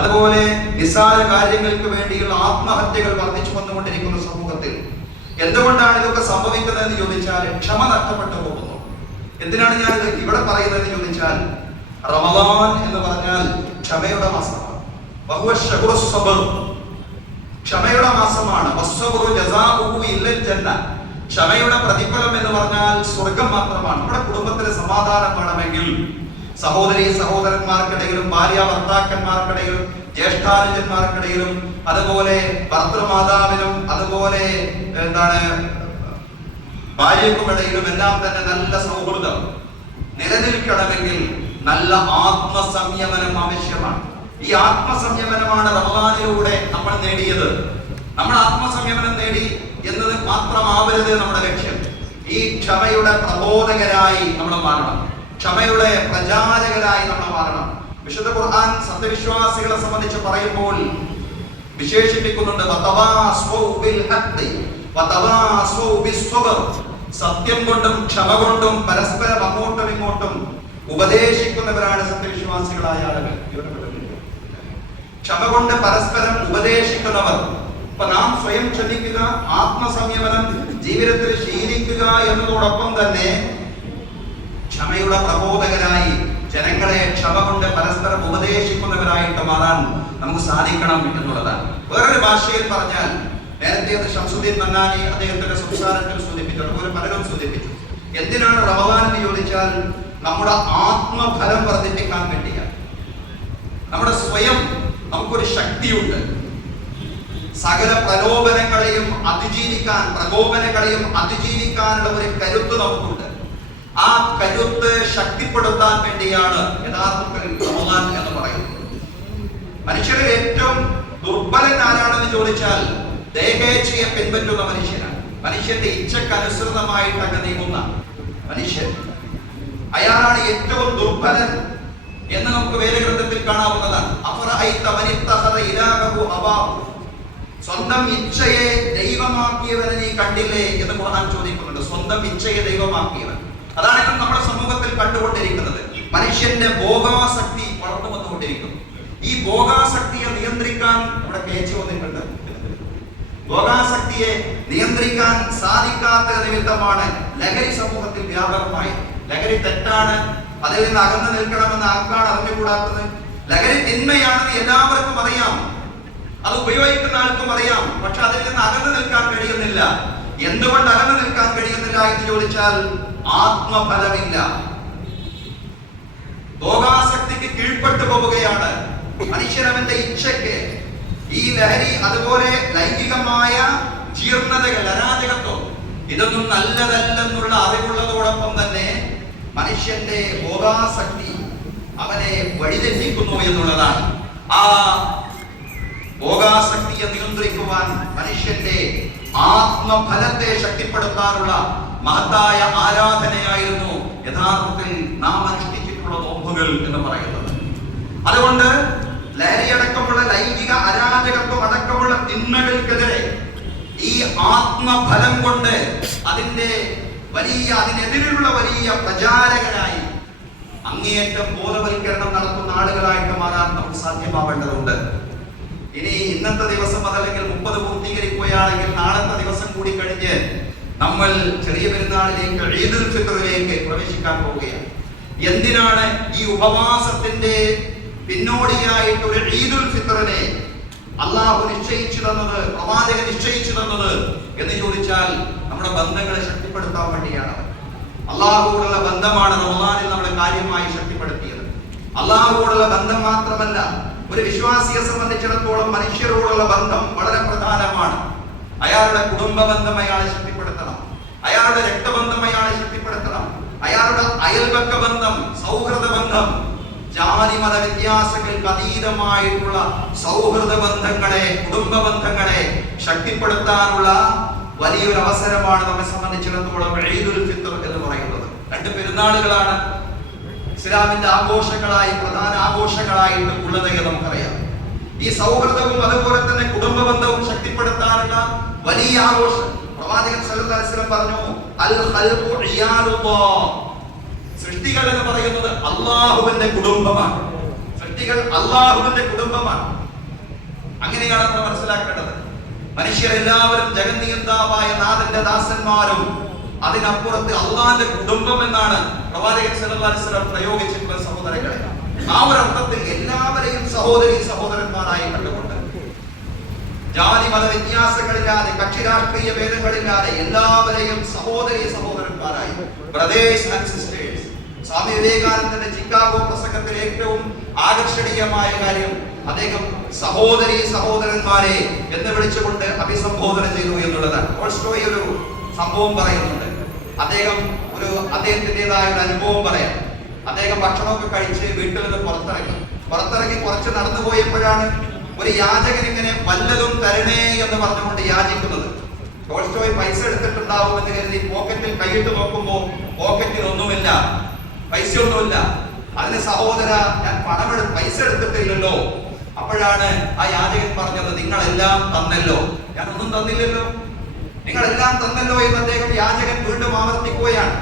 അതുപോലെ നിസ്സാര കാര്യങ്ങൾക്ക് വേണ്ടിയുള്ള ആത്മഹത്യകൾ വർദ്ധിച്ചു വന്നുകൊണ്ടിരിക്കുന്ന സമൂഹത്തിൽ എന്തുകൊണ്ടാണ് ഇതൊക്കെ സംഭവിക്കുന്നതെന്ന് ചോദിച്ചാൽ ക്ഷമ നഷ്ടപ്പെട്ടു പോകുന്നു. എന്തിനാണ് ഞാൻ ഇത് ഇവിടെ പറയുന്നതെന്ന് ചോദിച്ചാൽ, റമദാൻ എന്ന് പറഞ്ഞാൽ ക്ഷമയുടെ മാസമാണ്. ക്ഷമയുടെ മാസമാണ്. ക്ഷമയുടെ പ്രതിഫലം എന്ന് പറഞ്ഞാൽ സ്വർഗം മാത്രമാണ്. നമ്മുടെ കുടുംബത്തിന് സമാധാനം വേണമെങ്കിൽ സഹോദരി സഹോദരന്മാർക്കിടയിലും ഭാര്യ ഭർത്താക്കന്മാർക്കിടയിലും ജ്യേഷ്ഠാനുജന്മാർക്കിടയിലും അതുപോലെ ഭർത്തൃമാതാവിനും അതുപോലെ ഭാര്യക്കുമിടയിലും എല്ലാം തന്നെ നല്ല സൗഹൃദം നിലനിൽക്കണമെങ്കിൽ നല്ല ആത്മസംയമനം ആവശ്യമാണ്. ഈ ആത്മസംയമനമാണ് റമദാനിലൂടെ നമ്മൾ നേടിയത്. നമ്മൾ ആത്മസംയമനം നേടി എന്നത് മാത്രമാവരുത് നമ്മുടെ ലക്ഷ്യം. ഈ ക്ഷമയുടെ പ്രബോധകരായി നമ്മൾ മാറണം, ക്ഷമയുടെ പ്രചാരകരായി നമ്മൾ മാറണം. വിശുദ്ധ ഖുർആൻ സത്യവിശ്വാസികളെ സംബന്ധിച്ച് പറയുമ്പോൾ വിശേഷിപ്പിക്കുന്നുണ്ട്, സത്യം കൊണ്ടും ക്ഷമ കൊണ്ടും പരസ്പരം അങ്ങോട്ടും ഇങ്ങോട്ടും ഉപദേശിക്കുന്നവരാണ് സത്യവിശ്വാസികളായ ആളുകൾ. ക്ഷമ കൊണ്ട് പരസ്പരം ഉപദേശിക്കുന്നവർ. അപ്പൊ നാം സ്വയം ക്ഷമിക്കുക, ആത്മസംയമനം ജീവിതത്തിൽ ശീലിക്കുക എന്നതോടൊപ്പം തന്നെ ക്ഷമയുടെ പ്രബോധകരായി ജനങ്ങളെ ക്ഷമ കൊണ്ട് പരസ്പരം ഉപദേശിക്കുന്നവരായിട്ട് മാറാൻ നമുക്ക് സാധിക്കണം എന്നുള്ളതാണ്. വേറൊരു ഭാഷയിൽ പറഞ്ഞാൽ, നേരത്തെ അത് ശംസുദ്ദീൻ മന്നാനി അദ്ദേഹത്തിന്റെ സംസാരത്തിൽ സൂചിപ്പിച്ചു, അതുപോലെ പലരും സൂചിപ്പിച്ചു. എന്തിനാണ് റമദാൻ എന്ന് ചോദിച്ചാൽ നമ്മുടെ ആത്മഫലം വർദ്ധിപ്പിക്കാൻ വേണ്ടിയാണ്. നമ്മുടെ സ്വയം നമുക്കൊരു ശക്തിയുണ്ട്. സകല പ്രലോഭനങ്ങളെയും അതിജീവിക്കാനുള്ള ഒരു കരുത്ത് നമുക്കുണ്ട്. ആ കരുത്ത് ശക്തിപ്പെടുത്താൻ വേണ്ടിയാണ് യഥാർത്ഥത്തിൽ റമദാൻ എന്ന് പറയുന്നത്. മനുഷ്യരിൽ ഏറ്റവും ദുർബലൻ ആരാണെന്ന് ചോദിച്ചാൽ ദേഹേച്ഛയെ പിൻപറ്റുന്ന മനുഷ്യനാണ്. മനുഷ്യന്റെ ഇച്ഛക്കനുസൃതമായിട്ടൊക്കെ നീങ്ങുന്ന മനുഷ്യൻ, അയാളാണ് ഏറ്റവും ദുർബലൻ എന്ന് നമുക്ക് വേദഗ്രന്ഥത്തിൽ കാണാവുന്നതാണ്. സ്വന്തം ഇച്ഛയെ ദൈവമാക്കിയവനെ നീ കണ്ടില്ലേ എന്ന് ഖുർആൻ ചോദിക്കുന്നുണ്ട്. സ്വന്തം ഇച്ഛയെ ദൈവമാക്കിയവൻ, അതാണ് ഇന്ന് നമ്മുടെ സമൂഹത്തിൽ കണ്ടുകൊണ്ടിരിക്കുന്നത്. മനുഷ്യന്റെ ഭോഗാസക്തി വളർന്നു വന്നുകൊണ്ടിരിക്കുന്നു. ഈ ഭോഗാസക്തിയെ നിയന്ത്രിക്കാൻ നമ്മുടെ കേച്ചു വന്നിട്ടുണ്ട്. ഭോഗാസക്തിയെ നിയന്ത്രിക്കാൻ സാധിക്കാത്ത നിമിത്തമാണ് ലഹരി സമൂഹത്തിൽ വ്യാപകമായി. ലഹരി തെറ്റാണ്, അതിൽ നിന്ന് അകന്നു നിൽക്കണമെന്ന് ആർക്കാണ് അറിഞ്ഞുകൂടാത്തത്? ലഹരി തിന്മയാണെന്ന് എല്ലാവർക്കും അറിയാം, അത് ഉപയോഗിക്കുന്ന ആൾക്കും അറിയാം. പക്ഷെ അതിൽ നിന്ന് അകന്നു നിൽക്കാൻ കഴിയുന്നില്ല. എന്തുകൊണ്ട് അകന്നു നിൽക്കാൻ കഴിയുന്നില്ല എന്ന് ചോദിച്ചാൽ ആത്മഫലമില്ല. ഭോഗാസക്തിക്ക് കീഴ്പ്പെട്ടു പോവുകയാണ് മനുഷ്യനവന്റെ ഇച്ഛയ്ക്ക്. ഈ ലഹരി, അതുപോലെ ലൈംഗികമായ ജീർണതകൾ, അരാജകത്വം, ഇതൊന്നും നല്ലതല്ലെന്നുള്ള അറിവുള്ളതോടൊപ്പം തന്നെ മനുഷ്യന്റെ ഭോഗാസക്തി അവനെ വഴിതെറ്റിക്കുന്നു എന്നുള്ളതാണ്. ആ ഭോഗാസക്തിയെ നിയന്ത്രിക്കുവാൻ മനുഷ്യന്റെ ആത്മഫലത്തെ ശക്തിപ്പെടുത്താനുള്ള മഹത്തായ ആരാധനയായിരുന്നു യഥാർത്ഥത്തിൽ നാം അനുഷ്ഠിച്ചിട്ടുള്ള നോമ്പുകൾ എന്ന് പറയുന്നത്. അതുകൊണ്ട് ലഹരിയടക്കമുള്ള ലൈംഗിക അരാജകത്വം അടക്കമുള്ള തിന്മകൾക്കെതിരെ ഈ ആത്മഫലം കൊണ്ട് അതിനെതിരെയുള്ള വലിയ പ്രചാരകരായി അങ്ങേയറ്റം ബോധവൽക്കരണം നടത്തുന്ന ആളുകളായിട്ട് മാറാൻ നമുക്ക് സാധ്യമാവേണ്ടതുണ്ട്. ഇനി ഇന്നത്തെ ദിവസം അതല്ലെങ്കിൽ 30 പൂർത്തീകരിക്കുകയാണെങ്കിൽ നാളത്തെ ദിവസം കൂടി കഴിഞ്ഞ് നമ്മൾ ചെറിയ പെരുന്നാളിലേക്ക്, ഈദുൽ ഫിത്റിലേക്ക് പ്രവേശിക്കാൻ പോവുകയാണ്. എന്തിനാണ് ഈ ഉപവാസത്തിന്റെ പിന്നോടിയായിട്ട് ഒരു ഈദുൽ ഫിത്റിനെ അള്ളാഹു നിശ്ചയിച്ചു തന്നത്, പ്രവാചകൻ നിശ്ചയിച്ചു തന്നത് എന്ന് ചോദിച്ചാൽ നമ്മുടെ ബന്ധങ്ങളെ ശക്തിപ്പെടുത്താൻ വേണ്ടിയാണ്. അള്ളാഹുവോടുള്ള ബന്ധമാണ് റമദാനിൽ നമ്മൾ കാര്യമായി ശക്തിപ്പെടുത്തിയത്. അള്ളാഹുവോടുള്ള ബന്ധം മാത്രമല്ല, ഒരു വിശ്വാസിയെ സംബന്ധിച്ചിടത്തോളം മനുഷ്യരോടുള്ള ബന്ധം വളരെ പ്രധാനമാണ്. അയാളുടെ കുടുംബ ബന്ധം അയാളെ ശക്തിപ്പെടുത്തണം, അയാളുടെ രക്തബന്ധം അയാളെ ശക്തിപ്പെടുത്തണം, അയാളുടെ അയൽപക്ക ബന്ധം, സൗഹൃദ ബന്ധം, ജാതി മത വ്യത്യാസങ്ങൾക്ക് അതീതമായിട്ടുള്ള സൗഹൃദ ബന്ധങ്ങളെ, കുടുംബ ബന്ധങ്ങളെ ശക്തിപ്പെടുത്താനുള്ള വലിയൊരു അവസരമാണ് നമ്മെ സംബന്ധിച്ചിടത്തോളം ഈദുൽ ഫിത്ർ എന്ന് പറയുന്നത്. 2 പെരുന്നാളുകളാണ് ഇസ്ലാമിന്റെ ആഘോഷങ്ങളായി, പ്രധാന ആഘോഷങ്ങളായിട്ട് ഉള്ളത് എന്ന് നമുക്കറിയാം. ഈ സൗഹൃദവും അതുപോലെ തന്നെ കുടുംബ ബന്ധവും ശക്തിപ്പെടുത്താനുള്ള വലിയ ആഘോഷം. പ്രവാചകൻ സല്ലല്ലാഹു അലൈഹി വസല്ലം പറഞ്ഞു, അൽ ഖൽഖു ഇയാലുല്ലാഹ്, സൃഷ്ടികൾ എന്ന് പറയുന്നത് അല്ലാഹുവിന്റെ കുടുംബമാണ്. വ്യക്തികൾ അള്ളാഹുവിന്റെ കുടുംബമാണ്. അങ്ങനെയാണ് നമ്മൾ മനസ്സിലാക്കേണ്ടത്. മനുഷ്യരെല്ലാവരും ജഗന്നിയന്താവായ നാഥന്റെ ദാസന്മാരും അതിനപ്പുറത്ത് അള്ളാന്റെ കുടുംബം എന്നാണ് പ്രവാചകൻ സല്ലല്ലാഹു അലൈഹി വസല്ലം പ്രയോഗിച്ചിട്ടുള്ള സഹോദരങ്ങളെ. ആ ഒരു അർത്ഥത്തിൽ എല്ലാവരെയും സഹോദരീ സഹോദരന്മാരായി കണ്ടുകൊണ്ട് ജാതി മത വ്യത്യാസങ്ങളില്ലാതെ കക്ഷി രാഷ്ട്രീയ ഭേദങ്ങളില്ലാതെ എല്ലാവരെയും സഹോദരീ സഹോദരന്മാരായി, ബ്രദേഴ്സ് ആൻഡ് സിസ്റ്റേഴ്സ്. സ്വാമി വിവേകാനന്ദന്റെ ചിക്കാഗോ പ്രസംഗത്തിൽ ഏറ്റവും ആകർഷണീയമായ കാര്യം അദ്ദേഹം സഹോദരീ സഹോദരന്മാരെ എന്ന് വിളിച്ചുകൊണ്ട് അഭിസംബോധന ചെയ്തു എന്നുള്ളതാണ്. ടോൾസ്റ്റോയ് ഒരു സംഭവം പറയുന്നുണ്ട്. അദ്ദേഹത്തിൻ്റെതായ ഒരു അനുഭവം പറയാം. അദ്ദേഹം ഭക്ഷണമൊക്കെ കഴിച്ച് വീട്ടിൽ നിന്ന് പുറത്തിറങ്ങി കുറച്ച് നടന്നു പോയപ്പോഴാണ് ഒരു യാചകൻ ഇങ്ങനെ വല്ലതും തരണേ എന്ന് പറഞ്ഞുകൊണ്ട് യാചിക്കുന്നത്. ടോൾസ്റ്റോയ് പൈസ എടുത്തിട്ടുണ്ടാവും എന്ന് കരുതി പോക്കറ്റിൽ കൈയിട്ട് നോക്കുമ്പോൾ പോക്കറ്റിൽ ഒന്നുമില്ല, പൈസയൊന്നുമില്ല. അതിന് സഹോദര, ഞാൻ പൈസ എടുത്തിട്ടില്ലല്ലോ. അപ്പോഴാണ് ആ യാചകൻ പറഞ്ഞത്, നിങ്ങളെല്ലാം തന്നല്ലോ, ഞാൻ ഒന്നും തന്നില്ലല്ലോ, നിങ്ങളെല്ലാം തന്നല്ലോ എന്ന് അദ്ദേഹം യാചകൻ വീണ്ടും ആവർത്തിക്കുകയാണ്.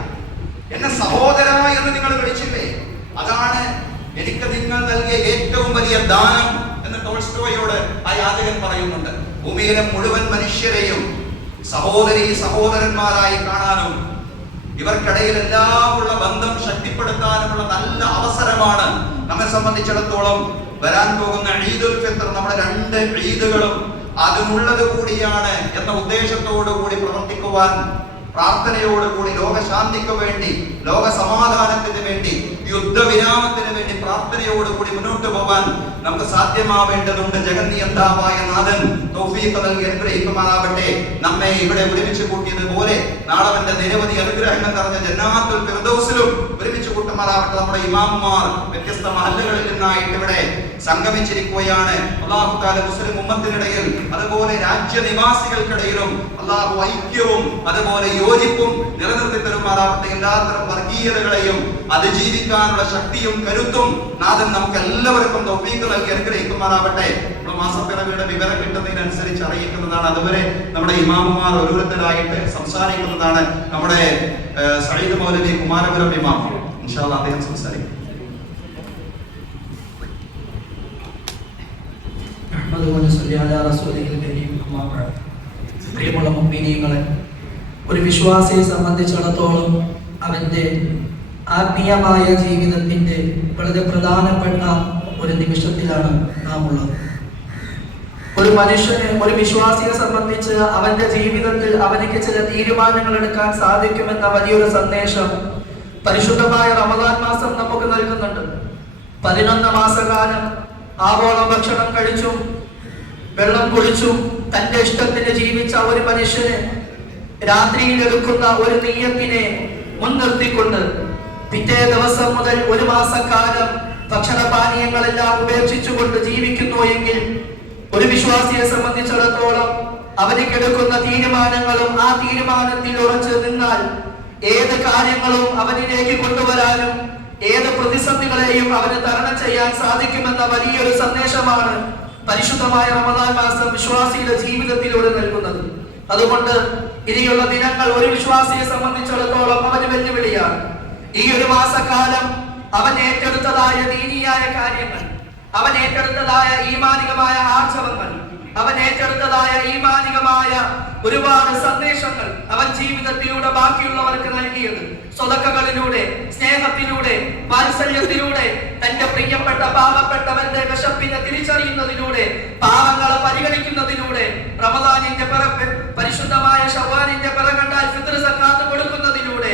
എന്നെ സഹോദര എന്ന് നിങ്ങൾ വിളിച്ചില്ലേ, അതാണ് എനിക്ക് നിങ്ങൾ നൽകിയ ഏറ്റവും വലിയ ദാനം എന്ന് ടോൾസ്റ്റോയോട് ആ യാചകൻ പറയുന്നുണ്ട്. ഭൂമിയിലെ മുഴുവൻ മനുഷ്യരെയും സഹോദരീ സഹോദരന്മാരായി കാണാനും ഇവർക്കിടയിൽ എല്ലാമുള്ള ബന്ധം ശക്തിപ്പെടുത്താനുമുള്ള നല്ല അവസരമാണ് നമ്മെ സംബന്ധിച്ചിടത്തോളം വരാൻ പോകുന്ന ഈദുൽ ഫിത്ർ. നമ്മുടെ 2 ഈദുകളും അതിനുള്ളത് കൂടിയാണ് എന്ന ഉദ്ദേശത്തോടു കൂടി പ്രവർത്തിക്കുവാൻ, പ്രാർത്ഥനയോടുകൂടി ലോകശാന്തിക്ക് വേണ്ടി, ലോക സമാധാനത്തിന് വേണ്ടി, യുദ്ധവിരാമത്തിന് വേണ്ടി പ്രാർത്ഥനയോടുകൂടി മുന്നോട്ട് പോകാൻ നമുക്ക് സാധ്യമാവേണ്ടതുണ്ട്. ജഗന്നിയന്താവായ നാഥൻ തൗഫീഖ് നൽകി അനുഗ്രഹിക്കുമാറാവട്ടെ. നമ്മെ ഇവിടെ ഒരുമിച്ച് കൂട്ടിയതുപോലെ നാളവന്റെ നിരവധി അനുഗ്രഹങ്ങൾ നിറഞ്ഞ ജന്നാത്തുൽ ഫിർദൗസിലും ഒരുമിച്ച് കൂട്ടുമാറാവട്ടെ. നമ്മുടെ ഇമാമുമാർ വ്യത്യസ്ത മഹല്ലുകളിൽ നിന്നായിട്ട് ഇവിടെ സംഗമിച്ചിരിക്കുകയാണ്. അല്ലാഹു തആല മുസ്ലിം ഉമ്മത്തിനിടയിൽ അതുപോലെ രാജ്യനിവാസികൾക്കിടയിലും അല്ലാഹു ഐക്യവും അതുപോലെ യോജിപ്പും നിലനിർത്തി തരുമാറാവട്ടെ. എല്ലാത്തരം വർഗീയതകളെയും അതിജീവിക്കാനുള്ള ശക്തിയും കരുത്തും നാഥൻ നമുക്ക് എല്ലാവർക്കും തൗഫീഖ് നൽകി അനുഗ്രഹിക്കുമാറാവട്ടെ. നമ്മുടെ മാസപ്പിറവിയുടെ വിവരം കിട്ടുന്നതിനനുസരിച്ച് അറിയിക്കുന്നതാണ്. അതുവരെ നമ്മുടെ ഇമാമുമാർ ഓരോരുത്തരായിട്ട് സംസാരിക്കുന്നതാണ്. നമ്മുടെ സഈദ് മൗലവി കുമാരപുരം ഇമാം, ഇൻഷാ അല്ലാഹ് അദ്ദേഹം സംസാരിക്കും. പ്രിയമുള്ള മുഅ്മിനീങ്ങളെ, ഒരു വിശ്വാസിയെ സംബന്ധിച്ചിടത്തോളം അവന്റെ ആത്മീയമായ ജീവിതത്തിന്റെ വളരെ പ്രധാനപ്പെട്ട ഒരു നിമിഷത്തിലാണ് നാം ഉള്ളത്. ഒരു മനുഷ്യന്, ഒരു വിശ്വാസിയെ സംബന്ധിച്ച് അവന്റെ ജീവിതത്തിൽ അവനിക്ക് ചില തീരുമാനങ്ങൾ എടുക്കാൻ സാധിക്കുമെന്ന വലിയൊരു സന്ദേശം പരിശുദ്ധമായ റമദാൻ മാസം നമുക്ക് നൽകുന്നുണ്ട്. 11 മാസക്കാലം ആവോളം ഭക്ഷണം കഴിച്ചും വെള്ളം കുടിച്ചും തന്റെ ഇഷ്ടത്തിന് ജീവിച്ച ഒരു മനുഷ്യന് രാത്രിയിൽ എടുക്കുന്ന ഒരു നിയ്യത്തിനെ മുൻനിർത്തിക്കൊണ്ട് പിറ്റേ ദിവസം മുതൽ 1 മാസക്കാലം ഭക്ഷണപാനീയങ്ങളെല്ലാം ഉപേക്ഷിച്ചുകൊണ്ട് ജീവിക്കുന്നു എങ്കിൽ ഒരു വിശ്വാസിയെ സംബന്ധിച്ചിടത്തോളം അവനിക്കെടുക്കുന്ന തീരുമാനങ്ങളും ആ തീരുമാനത്തിൽ ഉറച്ചു നിന്നാൽ ഏത് കാര്യങ്ങളും അവനിലേക്ക് കൊണ്ടുവരാനും ഏത് പ്രതിസന്ധികളെയും അവന് തരണം ചെയ്യാൻ സാധിക്കുമെന്ന വലിയൊരു സന്ദേശമാണ് പരിശുദ്ധമായ റമദാൻ മാസം വിശ്വാസിയുടെ ജീവിതത്തിലൂടെ നൽകുന്നത്. അതുകൊണ്ട് ഇനിയുള്ള ദിനങ്ങൾ ഒരു വിശ്വാസിയെ സംബന്ധിച്ചിടത്തോളം അവന് വെല്ലുവിളിയാണ്. ഈ 1 മാസക്കാലം അവൻ ഏറ്റെടുത്തതായ ദീനീയായ കാര്യങ്ങൾ, അവൻ ഏറ്റെടുത്തതായ ഈമാനികമായ ആർജവങ്ങൾ, അവൻ ഏറ്റെടുത്തതായ ഈമാനികമായ ഒരുപാട് സന്ദേശങ്ങൾ അവൻ ജീവിതത്തിലൂടെ ബാക്കിയുള്ളവർക്ക് നൽകിയത് സ്വതക്കകളിലൂടെ, സ്നേഹത്തിലൂടെ, വാത്സല്യത്തിലൂടെ, തന്റെ പ്രിയപ്പെട്ട പാവപ്പെട്ടവരുടെ വിശപ്പിനെ തിരിച്ചറിയുന്നതിലൂടെ, പാവങ്ങളെ പരിഗണിക്കുന്നതിലൂടെ, റമദാനിന്റെ പരിശുദ്ധമായ ശവ്വാലിന്റെ പിറകണ്ടാൽ ഫിത്ർ സക്കാത്ത് കൊടുക്കുന്നതിലൂടെ,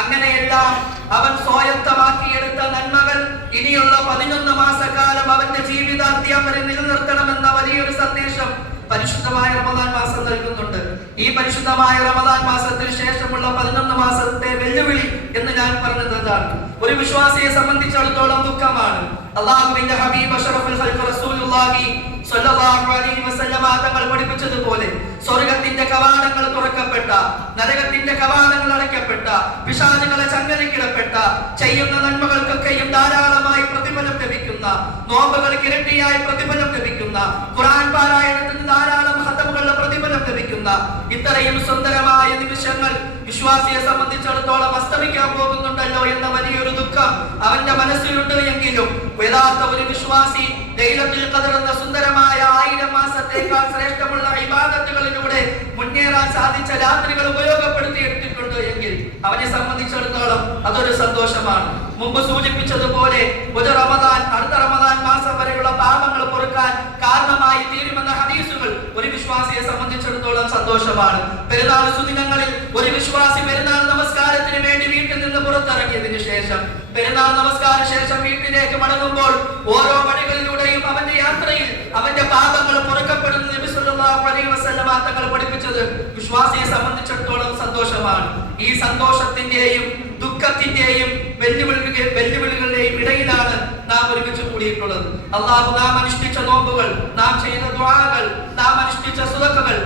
അങ്ങനെയെല്ലാം അവൻ സ്വായത്തമാക്കിയെടുത്ത നന്മകൾ ഇനിയുള്ള 11 മാസക്കാലം അവന്റെ ജീവിതാന്ത്യം വരെ നിലനിർത്തണമെന്ന വലിയൊരു സന്ദേശം പരിശുദ്ധമായ റമദാൻ മാസം നൽകുന്നുണ്ട്. ഈ പരിശുദ്ധമായ റമദാൻ മാസത്തിന് ശേഷമുള്ള 11 മാസത്തെ വെല്ലുവിളി എന്ന് ഞാൻ പറഞ്ഞതാണ്. ഒരു വിശ്വാസിയെ സംബന്ധിച്ചിടത്തോളം ദുഃഖമാണ്. അല്ലാഹുവിന്റെ ഹബീബ് അഷ്റഫുൽ ഖൽഖ് റസൂലുള്ളാഹി സ്വല്ലല്ലാഹു അലൈഹി വസല്ലമ തങ്ങൾ പഠിപ്പിച്ചതുപോലെ സ്വർഗ്ഗത്തിന്റെ കവാടങ്ങൾ തുറക്കപ്പെട്ട, നരകത്തിന്റെ കവാടങ്ങൾ അടയ്ക്കപ്പെട്ട, പിശാചുകളെ ചങ്ങലക്കിടപ്പെട്ട, ചെയ്യുന്ന നന്മകൾക്കൊക്കെയും ധാരാളമായി പ്രതിഫലം ലഭിക്കുന്ന, നോമ്പുകൾക്ക് ഇരട്ടിയായി പ്രതിഫലം ലഭിക്കുന്ന, ഖുർആൻ പാരായണത്തിന് ധാരാളം ഖതമുകളുടെ പ്രതിഫലം ലഭിക്കുന്ന ഇത്രയും സുന്ദരമായ നിമിഷങ്ങൾ വിശ്വാസിയെ സംബന്ധിച്ചിടത്തോളം അസ്തമിക്കാൻ പോകുന്നുണ്ടല്ലോ എന്ന വലിയൊരു ദുഃഖം അവന്റെ മനസ്സിലുണ്ട് എങ്കിലും യഥാർത്ഥ ഒരു വിശ്വാസി ലൈലത്തുൽ ഖദർ എന്ന സുന്ദരമായ 1000 മാസത്തേക്കാൾ ശ്രേഷ്ഠമുള്ള ഇബാദത്തുകളിലൂടെ മുന്നേറാൻ സാധിച്ച രാത്രികൾ ഉപയോഗപ്പെടുത്തിയെടുത്തിട്ടുണ്ട് എങ്കിൽ അവനെ സംബന്ധിച്ചിടത്തോളം അതൊരു സന്തോഷമാണ്. മുമ്പ് സൂചിപ്പിച്ചതുപോലെ ഒരു റമദാൻ അടുത്ത റമദാൻ മാസം വരെയുള്ള പാപങ്ങൾ പൊറുക്കാൻ കാരണമായി തീരുമെന്ന ഹദീസുകൾ ഒരു വിശ്വാസിയെ സംബന്ധിച്ചിടത്തോളം സന്തോഷമാണ്. പെരുന്നാൾ സുദിനങ്ങളിൽ ഒരു വിശ്വാസി പെരുന്നാൾ നമസ്കാരത്തിന് വേണ്ടി വീട്ടിൽ നിന്ന് പുറത്തിറങ്ങിയതിനു ശേഷം പെരുന്നാൾ നമസ്കാര ശേഷം വീട്ടിലേക്ക് മടങ്ങുമ്പോൾ ഓരോ വഴികളിലൂടെയും അവന്റെ യാത്രയിൽ അവന്റെ പാപങ്ങൾ പൊറുക്കപ്പെടുന്ന നബി സല്ലല്ലാഹു അലൈഹി വസല്ലം തങ്ങൾ പഠിപ്പിച്ചത് വിശ്വാസിയെ സംബന്ധിച്ചിടത്തോളം സന്തോഷമാണ്. ഈ സന്തോഷത്തിന്റെയും ദുഃഖത്തിന്റെയും വെല്ലുവിളികളുടെയും ഇടയിലാണ് നാം ഒരുമിച്ച് കൂടിയിട്ടുള്ളത്. അല്ലാഹു നാം അനുഷ്ഠിച്ച നോമ്പുകൾ, നാം ചെയ്ത ദുആകൾ, നാം അനുഷ്ഠിച്ച സ്വതക്കകൾ